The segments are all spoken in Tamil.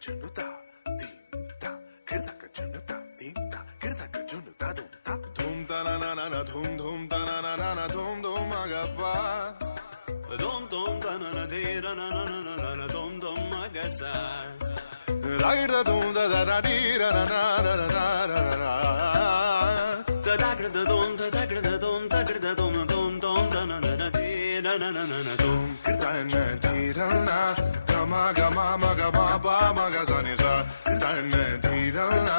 junuta dim ta kirdaka junuta dim ta kirdaka junuta dum ta na na na na dhum dhum ta na na na na dhum dhum agappa dhum dhum ta na na de ra na na na na na dhum dhum agasa la da dhum da da da di ra na na na na na na da da da dhum da da da dhum da da dhum dhum dhum da na na na di ra na na na na dhum kirta na di ra na gama gama ma gama ba ma ga sa ni sa kirta na di ra na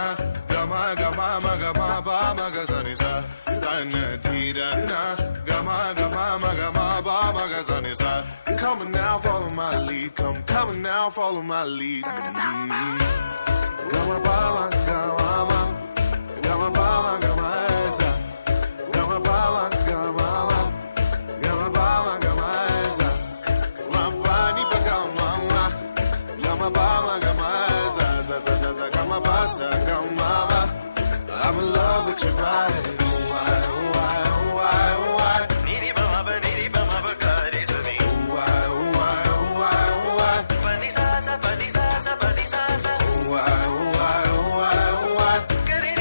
gama gama ma gama ba ma ga sa ni sa kirta na di ra na gama gama ma gama ba ma ga sa ni sa come now follow my lead come now follow my lead gama ba ma gama gama ba ma gama sa gama ba ma gama gama ba ma gama sa ma ba ni ba gama gama ba ma gama sa sa sa sa sa gama ba sa gama ba I'm in love with your body why niri ba ma ba ga re sa ni why pani sa sa pani sa sa pani sa sa why gare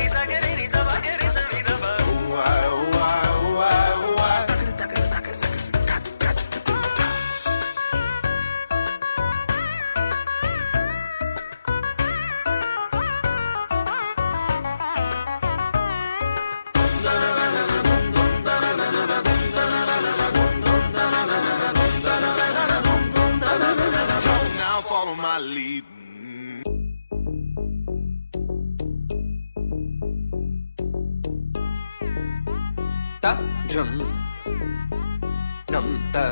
ni sa ba gare sa ni da ba why now follow my lead ta jum nam ta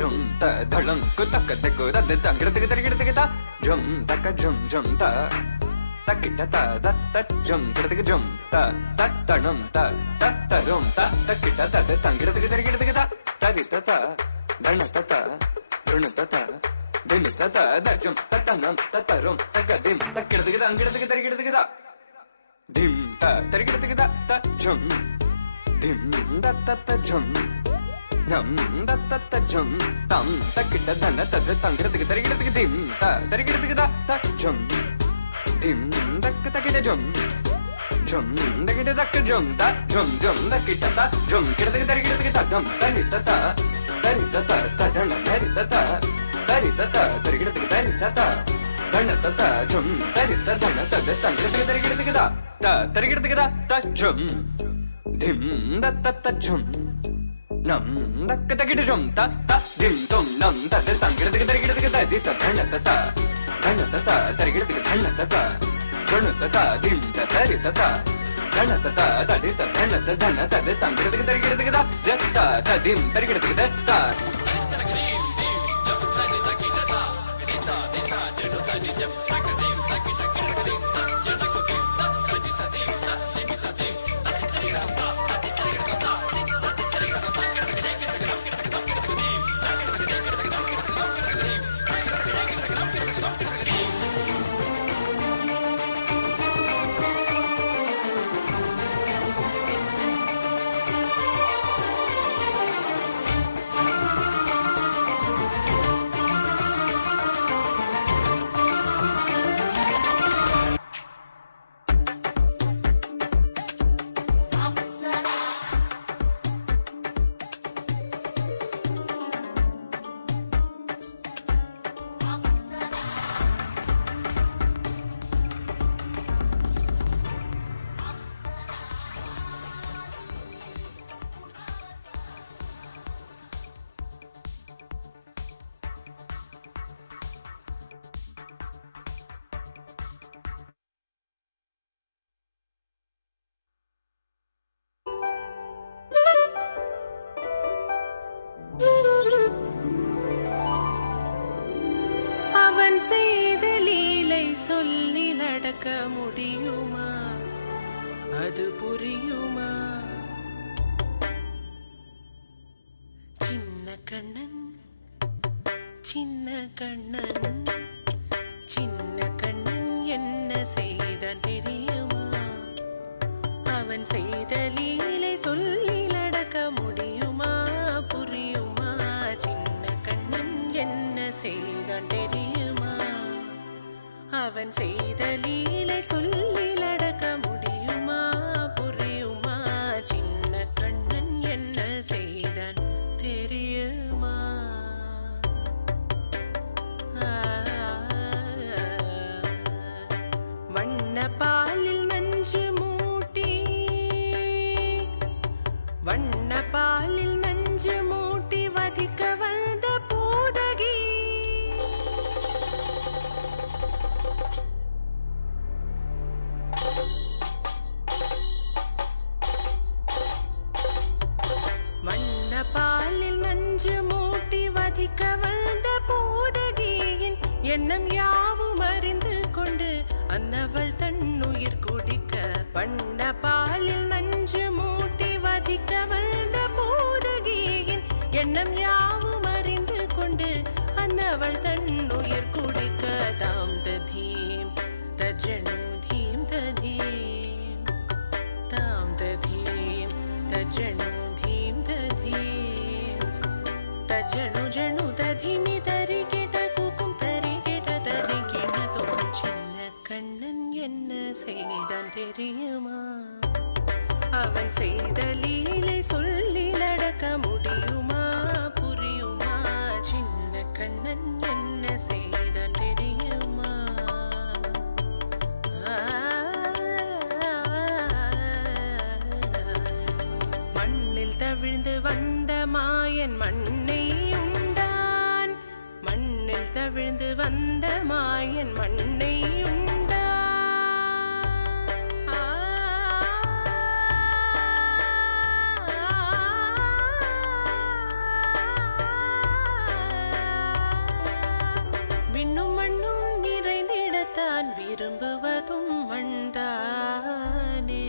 rum ta dhalam ko tak tak ko da da gir tig ta jum tak jum ta takita ta da ta jum gir jum ta tanam ta rum ta takita ta da gir tig ta tarita ta dana ta runa ta dim ta da jum tanam ta rum tak dim takir tig ta dim ta tarigir tig ta jum dim da ta jum nam da ta jum tam takita dana ta tangir tig dim ta tarigir tig ta jum dim takita jum takita dak jum ta jum takita ta jum kir tig ta jum tarita ta dana tarita ta tarigir tig ta dana ta jum tarita dana ta tangir tig ta tarigir tig ta jum dim da ta jum nam takita jum ta dim tum nam ta tangir tig ta di ta dana ta tarigir tig dana ta dim ta tarita ta dana ta di ta dana ta tangir tig ta dim tarigir tig ta அவன் செய்த லீலை சொல்லி நடக்க முடியுமா அது புரியுமா சின்ன கண்ணன் சின்ன கண்ணன் சின்ன கண்ணன் என்ன செய்தான் தெரியுமா அவன் செய்த லீலை சொல்லி நடக்க முடியுமா புரியுமா சின்ன கண்ணன் என்ன செய்தான் தெரியுமா அவன் செய்த லீலை சொல்லில் அடக்க முடியுமா புரியுமா சின்ன கண்ணன் என்ன செய்தான் தெரியுமா வண்ண பாலில் நஞ்சு மூட்டி வண்ண பாலில் நஞ்சு மூட்டி வதிக்க வந்த பூதகி வண்ண பாலில் நஞ்சு மூட்டி வதிக்க வந்த பூதகியின் எண்ணம் யாவும் அறிந்து கொண்டு அன்னவள் தன்னுயிர் குடிக்க வண்ண பாலில் நஞ்சு மூட்டி வதிக்க வந்த பூதகியின் எண்ணம் யாவும் அறிந்து கொண்டு அன்னவள் தன்னுயிர் குடிக்க தாம் ததீம் தஜனு தீம் ததீம் தாம் ததீம் தஜனு தீம் ததீம் தஜனு ஜனு ததிமி தரி கெட்ட கூக்கும் தரி கெட்ட தரி கிணதோ சின்ன கண்ணன் என்ன செய்தான் தெரியுமா அவன் செய்த லீலை சொல்லில் அடக்க முடியுமா புரியுமா சின்ன கண்ணன் என்ன செய்தான் தெரியுமா மண்ணில் தவிழ்ந்து வந்த மாயன் மண்ணை உண்டான் மண்ணில் தவிழ்ந்து வந்த மாயன் மண்ணை உண்டான் விண்ணும் மண்ணும் நிறைந்திடத்தான் விரும்புவதும் மண்தானே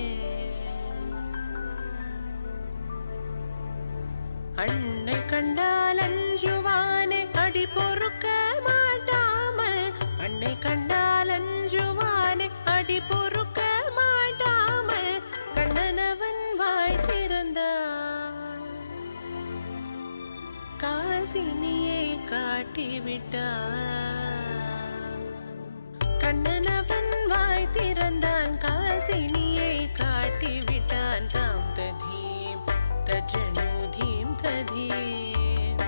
அன்னை கண்டால் அஞ்சுவானே அடி பொறுக்க மாட்டாமல் அன்னை கண்டால் அஞ்சுவானே அடி பொறுக்க மாட்டாமல் கண்ணனவன் வாய் திறந்தான் காசினியை காட்டிவிட்டான் கண்ணனவன் வாய் திறந்தான் காசினியை காட்டிவிட்டான் தாம் ததீம் தஜனு தீம் ததீம்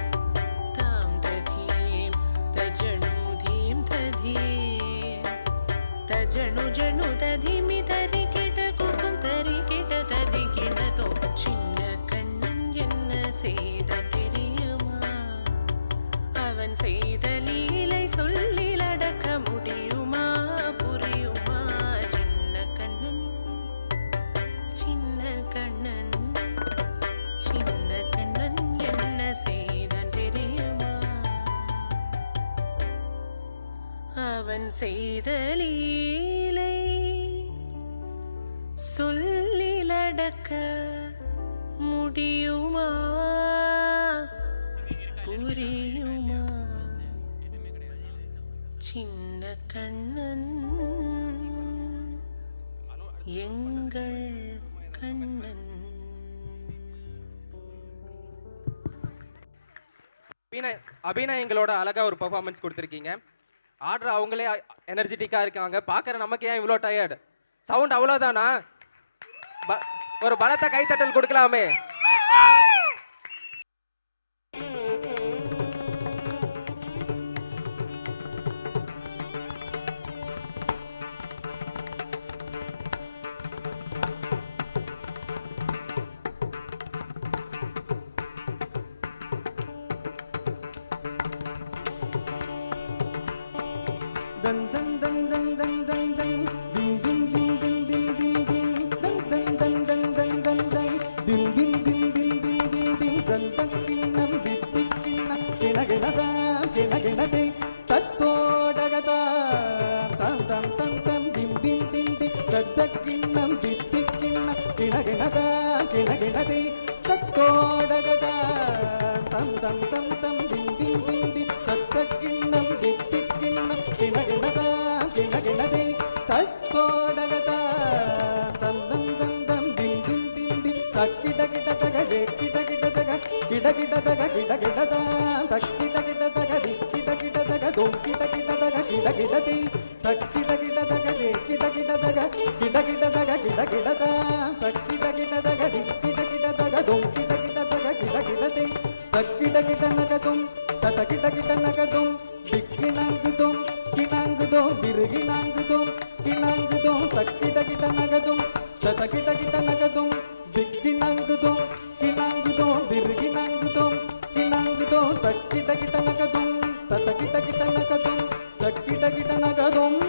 தாம் ததீம் தஜனு தீம் ததீம் தஜனு ஜனு ததிமி தரி கிட்ட கூக்கும் தரி கிட்ட ததி கிணதோ சின்ன கண்ணன் என்ன செய்தான் தெரியுமா அவன் செய்த லீலை சொல்லில் அடக்க முடியுமா புரியுமா சின்ன கண்ணன் சின்ன கண்ணன் சின்ன கண்ணன் என்ன செய்தான் தெரியுமா அவன் செய்த லீலை சொல்லில் அடக்க முடியுமா புரியுமா சின்ன கண்ணன் எங்கள் கண்ணன் அபிநயங்களோட அழகா ஒரு பெர்ஃபார்மன்ஸ் கொடுத்துருக்கீங்க. ஆர்டர் அவங்களே எனர்ஜெட்டிக்காக இருக்காங்க. பார்க்குற நமக்கு ஏன் இவ்வளோ டயர்டு? சவுண்ட் அவ்வளோதானா? ஒரு பலத்த கைத்தட்டல் கொடுக்கலாமே. Kita நகதும் தத கிட கிட நகதும் திக்கிணங்குதும் கிணங்குதும் விருகிணங்குதும் கிணங்குதும் தக்கிட கிட நகதும் தத கிட கிட நகதும் திக்கிணங்குதும் கிணங்குதும் விருகிணங்குதும் கிணங்குதும் தக்கிட கிட நகதும் தத கிட கிட நகதும் தக்கிட கிட நகதும்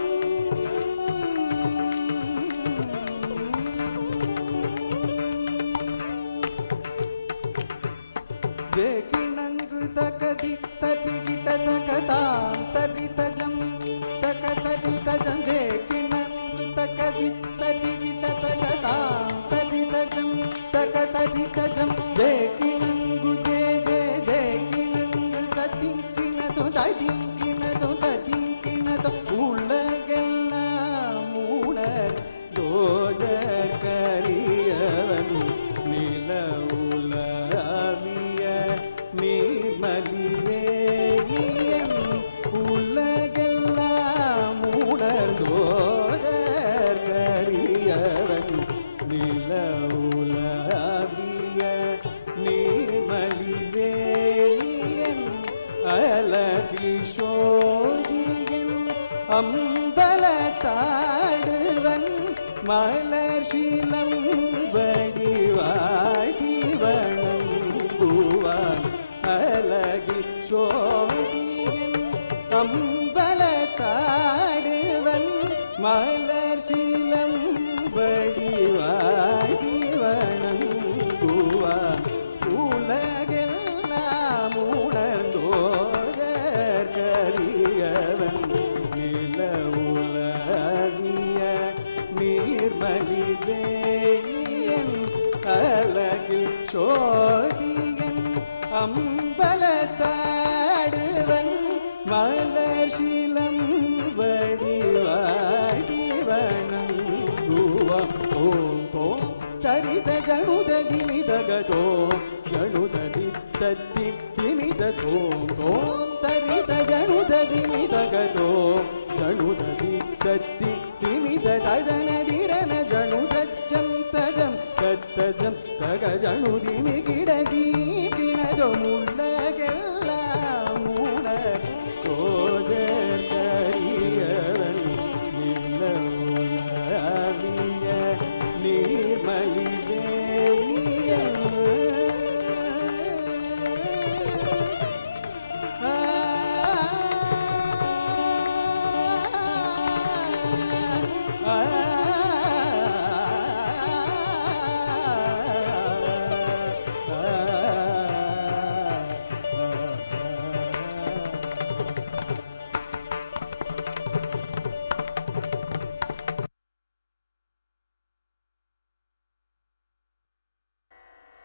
ஜேகிணங்கு தகதி தடி கிட தகதாம் தடி தஜம் தக தடி தஜம் ஜேகிணங்கு தகதி தடி கிட தகதாம் தடி தஜம் தக தடி தஜம் ஜேகிணங்கு ஜே ஜே ஜேகிணங்கு தடி கிணது தடி கிணது தடி கிணது உலகெல்லாம் மூடர் தோஜர் கரியவன் நில உலவிய நீர்மலிவேணியன் உலகெல்லாம் உணர்ந்தோதர் கரியவன் நில உலவிய நீர்மலிவேணியன் அலகில் சோதியன் அம்பலத்தாடுவன் மலர் சீலம் வடிவாடி வணங்குவான் அலகி சோதியன் அம்பலத்தாடுவன் மலர் சீலம் வடிவாடி வணங்குவான் உலகெல்லாம் உணர்ந்தோதர் கரியவன் நில உலகிய நீர்மலிவேணியன் அலகில் சோதியன் அம்பலத்தாடுவன் மலர் சீலம் வடிவாடி வணங்குவான் ஓம் தோம் தரித ஜனுததி மிதகதோ ஜனுததி தத்தி திமித தோம் தோம் தரித ஜனுததி மிதகதோ ஜனுததி தத்தி திமித ததனதிரன ஜனுதஜம் தஜம் கத்தஜம் தக ஜனுதிமி கிடதி பிணதோ முள்ளகெல்லாம் மூணர் கோதர் கரியவன் நில உலவிய நீர்மலிவேணியன்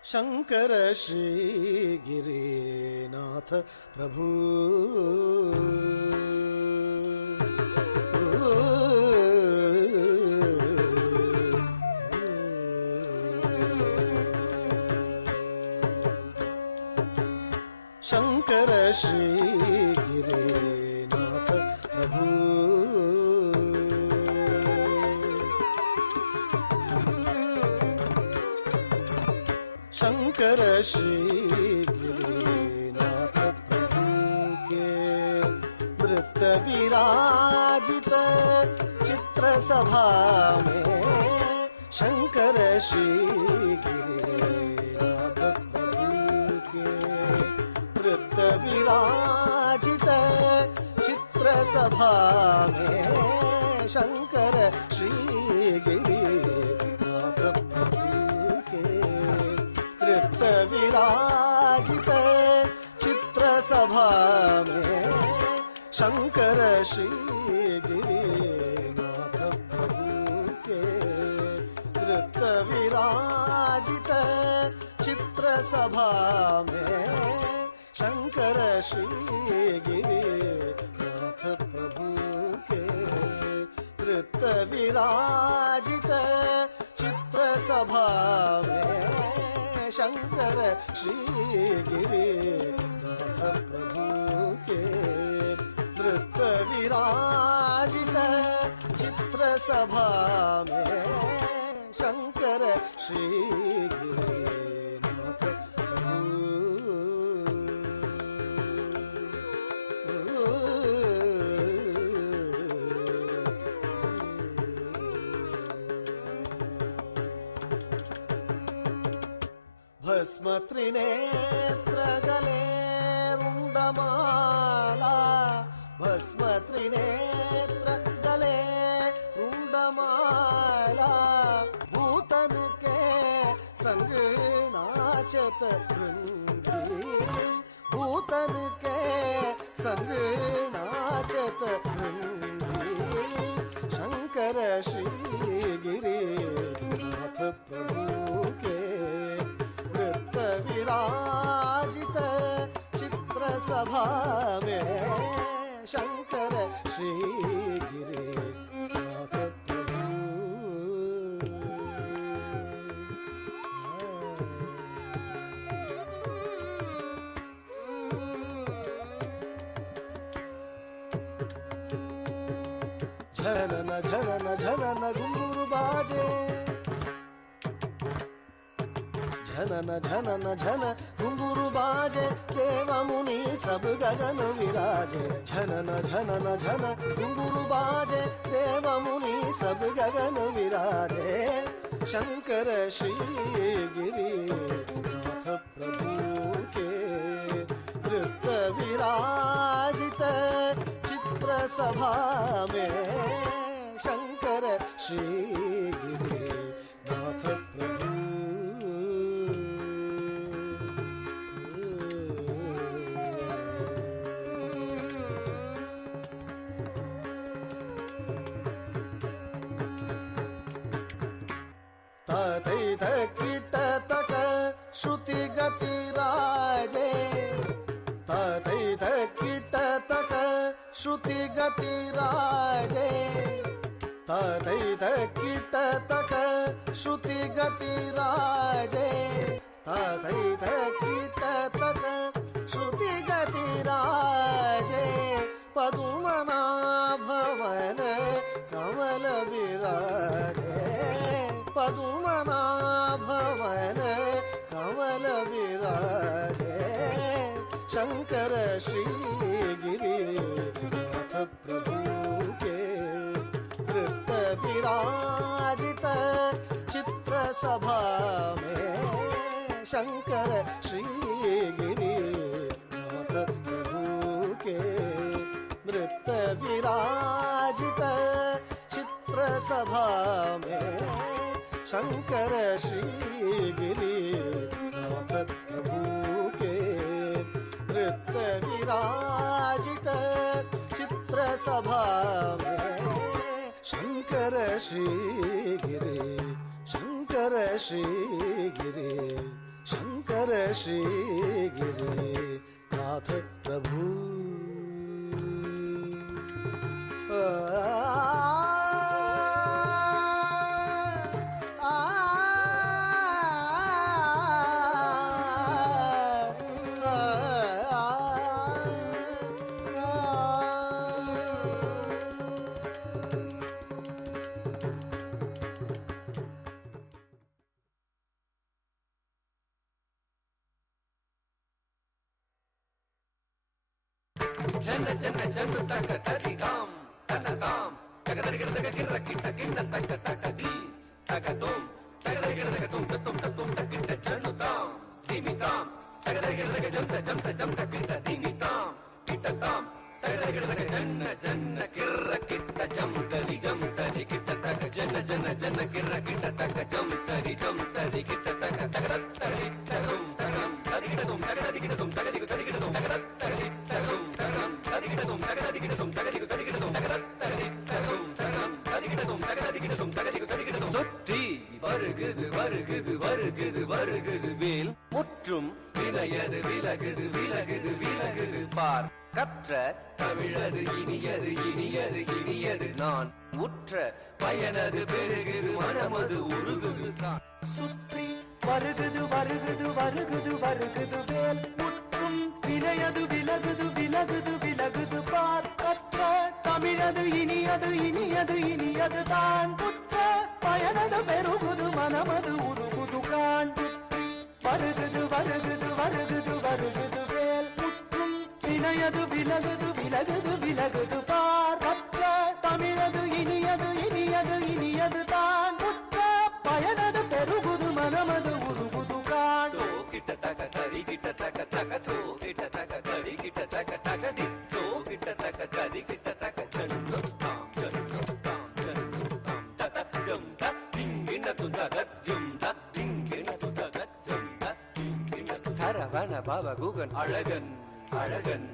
शंकर श्री गिरिनाथ प्रभु शंकर श्री गिरिनाथ प्रभु शंकर श्री गिरिनाथ प्रभु के नृत्य विराजित चित्र सभा में शंकर श्री गिरिनाथ प्रभु के नृत्य विराजित चित्र सभा में शंकर श्री गिरिनाथ प्रभु नृत्य विराजित चित्र सभा में शंकर श्री गिरिनाथ प्रभु के नृत्य विराजित चित्र सभा में शंकर श्री गिरिनाथ प्रभु के नृत्य विराजित चित्र सभा में शंकर श्री गिरिनाथ प्रभु के नृत्य विराजित चित्र सभा में शंकर श्री गिरिनाथ प्रभु ಭಸ್ಮ ತ್ರಿನೇತ್ರಗಲೇ ರುಂಡಮಾಲಾ ಭಸ್ಮ ತ್ರಿನೇತ್ರಗಲೇ ರುಂಡಮಾಲಾ भूतन के संग नाचत भृंगी भूतन के संग नाचत भृंगी शंकर श्री गिरिनाथ प्रभु के नृत्य विराजित चित्र सभा में शंकर श्री गिरिनाथ झनन झनन झनन घुंघरू बाजे झनन झनन झन घुंघरू बाजे देव मुनि सब गगन विराजे झनन झनन झन घुंघरू बाजे देव मुनि सब गगन विराजे शंकर श्री गिरिनाथ प्रभु के नृत्य विराजित चित्र सभा में शंकर श्री गिरिनाथ प्रभु तथैत कीट तक श्रुति गति राजे तथैत कीट तक श्रुति गति राजे तथैत कीट तक श्रुति गति राजे तथैत कीट तक श्रुति गति राजे पदुमनाभवन कमल विराजे पदुमनाभवन कमल विराजे शंकर श्री गिरिनाथ प्रभु के नृत्य विराजित चित्र सभा में शंकर श्री गिरिनाथ प्रभु के नृत्य विराजित चित्र सभा में शंकर श्री गिरिनाथ प्रभु के नृत्य विराजित चित्र सभा में शंकर श्री गिरिनाथ प्रभु வருகுது வேல் முற்றும் வினையது விலகுது விலகுது விலகுது பார் கற்ற தமிழது இனியது இனியது இனியது நான் உற்ற பயனது பெருகுது மனமது உருகுது சுற்றி வருகுது வருகுது வருகுது வருகுது வேல் முற்றும் வினையது விலகுது விலகுது விலகுது பார் கற்ற தமிழது இனியது இனியது இனியது தான் உற்ற பயனது பெருகுது மனமது உருகுது காண் வருகுது வருகுது வருகுது வருகுது வேல் முற்றும் வினையது விலகுது விலகுது விலகுது பார் கற்ற தமிழது இனியது இனியது இனியது தான் உற்ற பயனது பெருகுது மனமது உருகுது காண் ಗಿಟ್ಟ ತಕ ತರಿ ಗಿಟ್ಟ ತಕ ತಕ ತೋ ಗಿಟ್ಟ ತಕ ತರಿ ಗಿಟ್ಟ ತಕ ತಕ ದಿ ತೋ ಗಿಟ್ಟ ತಕ ತರಿ ಗಿಟ್ಟ ತಕ ಚಂದು ತಾಂ ಚಂದು ತಾಂ ಚಂದು ತಾಂ ತಕ ಜಂ ತಕ್ ತಿಂಗಿನ ತುತಕ ಜಂ ತಕ್ ತಿಂಗಿನ ತುತಕ ಜಂ ತಕ್ ತಿಂಗಿನ சரவண பவ குகன் அழகன் அழகன்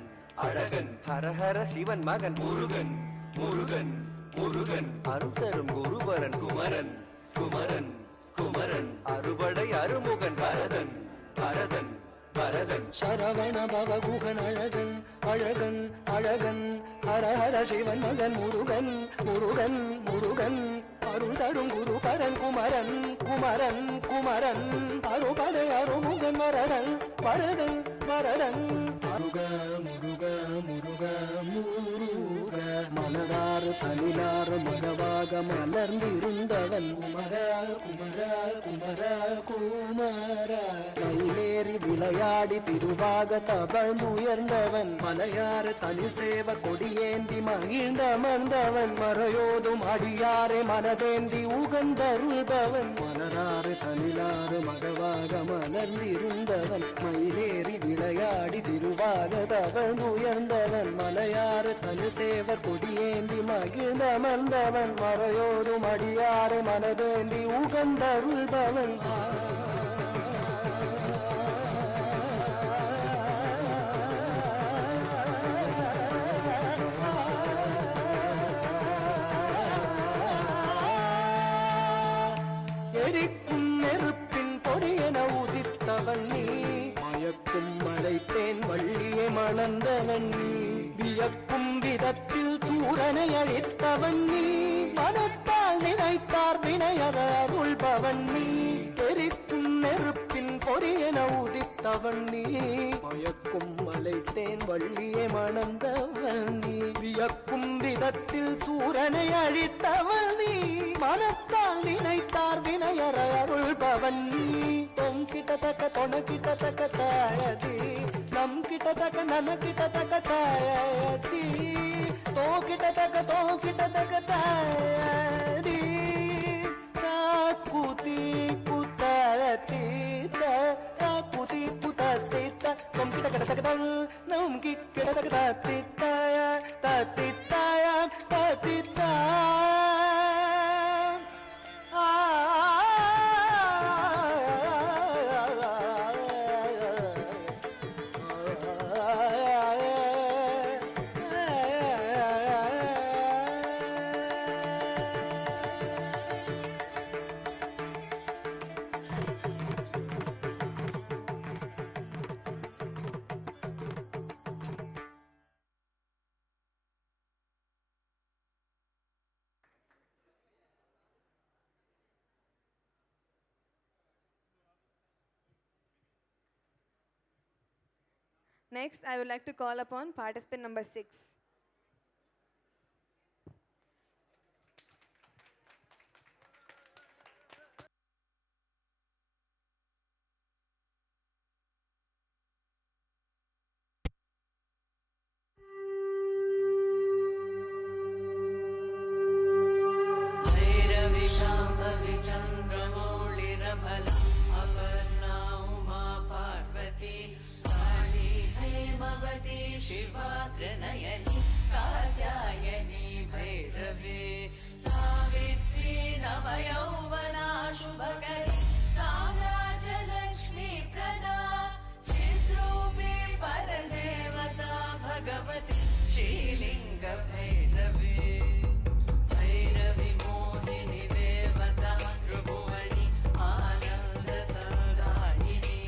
அழகன் ஹர ஹர சிவன் மகன் முருகன் முருகன் முருகன் அருத்தரும் குருபரன் குமரன் குமரன் குமரன் அறுபடை அருமுகன் பரதன் பரதன் பரதன் சரவண பவ குகன் அழகன் அழகன் அழகன் ஹர ஹர சிவன் மகன் முருகன் முருகன் முருகன் அருள் தரும் குருபரன் குமரன் குமரன் குமரன் அறுபடை அருமுகன் வரதன் வரதன் வரதன் முருக முருக முருக முருக மலராறு தனிலாறு மகவாக மலர்ந்திருந்தவன் குமர குமர குமர குமர மயிலேறி விளையாடி திருவாக தவழ்ந்துயர்ந்தவன் மலையாறு தனில் சேவ கொடியேந்தி மகிழ்ந்தமர்ந்தவன் மறையோதும் அடியாரே மனதேந்தி உகந்தருள்பவன் மலராறு தனிலாறு மகவாக மலர்ந்திருந்தவன் மயிலேறி விளையாடி திருவாக தவழ்ந்துயர்ந்தவன் மலையாறு தனில் சேவ கொடியேந்தி மகிழ்ந்தமர்ந்தவன் மறையோதும் அடியாரே மனதேந்தி உகந்தருள்பவன் எரிக்கும் நெருப்பின் பொறியென உதித்தவன் நீ மயக்கும் மலைத்தேன் வள்ளியை மணந்தவன் நீ வியக்கும் விதத்தில் சூரனை அழித்தவன் நீ மனத்தால் நினைத்தார் வினையற அருள்பவன் நீ எரிக்கும் நெருப்பின் பொறியென உதித்தவன் நீ மயக்கும் மலைத்தேன் வள்ளியை மணந்தவன் நீ வியக்கும் விதத்தில் சூரனை அழித்தவன் நீ மனத்தால் நினைத்தார் வினையற அருள்பவன் நீ தொம் கிட்டத்தக்க தொண கிட்டத்தக்க தாயதி நம் கிட்டத்தக்க நன கிட்டத்தக்க தாயதி தோ கிட்டத்தக்க தாயதி காக்குதி குத்தத்தி காக்குதி குத்தத்தி தொம் கிட்டத்தக்க நம் கிட்டத்தக்க தத்தி தாய தத்தி தாய தத்தி Next, I would like to call upon participant number 6. शिवाद्रनयनी Katyayani Bhairavi Savitri नवयौवना शुभकरी साम्राज्यलक्ष्मी प्रदा चिद्रूपी परदेवता भगवती श्रीलिंग भैरवी भैरवी मोहिनी देवता त्रिभुवनी आनंद सदायिनी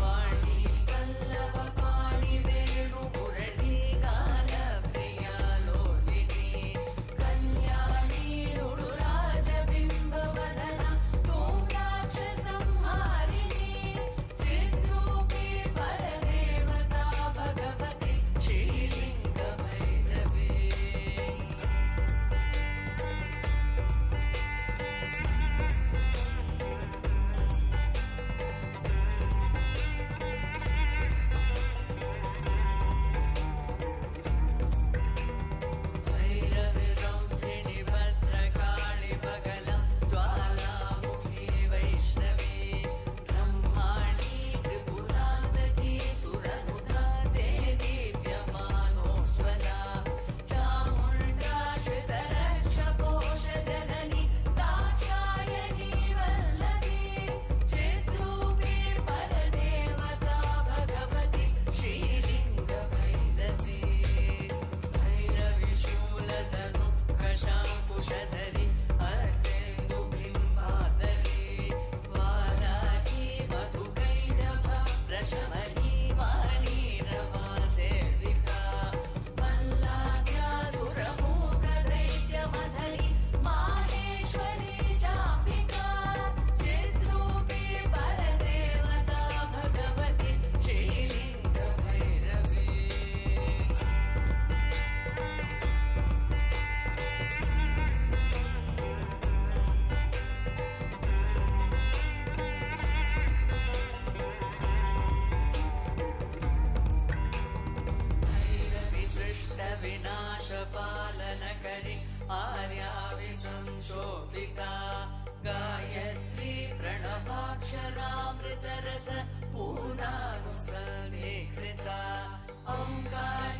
वाणी वल्लभ पाणि वेणु मुरली गान प्रिया लोलिनी कल्याणी उडुराज बिंब वदना तोंडाक्ष संहारिणी चिद्रूपी परदेवता भगवती श्रीलिंग भैरवी विनाशपालनकरी आर्याविसंशोभिता गायत्री प्रणवाक्षरामृतरस पूर्णानुसन्धीकृता ओङ्कार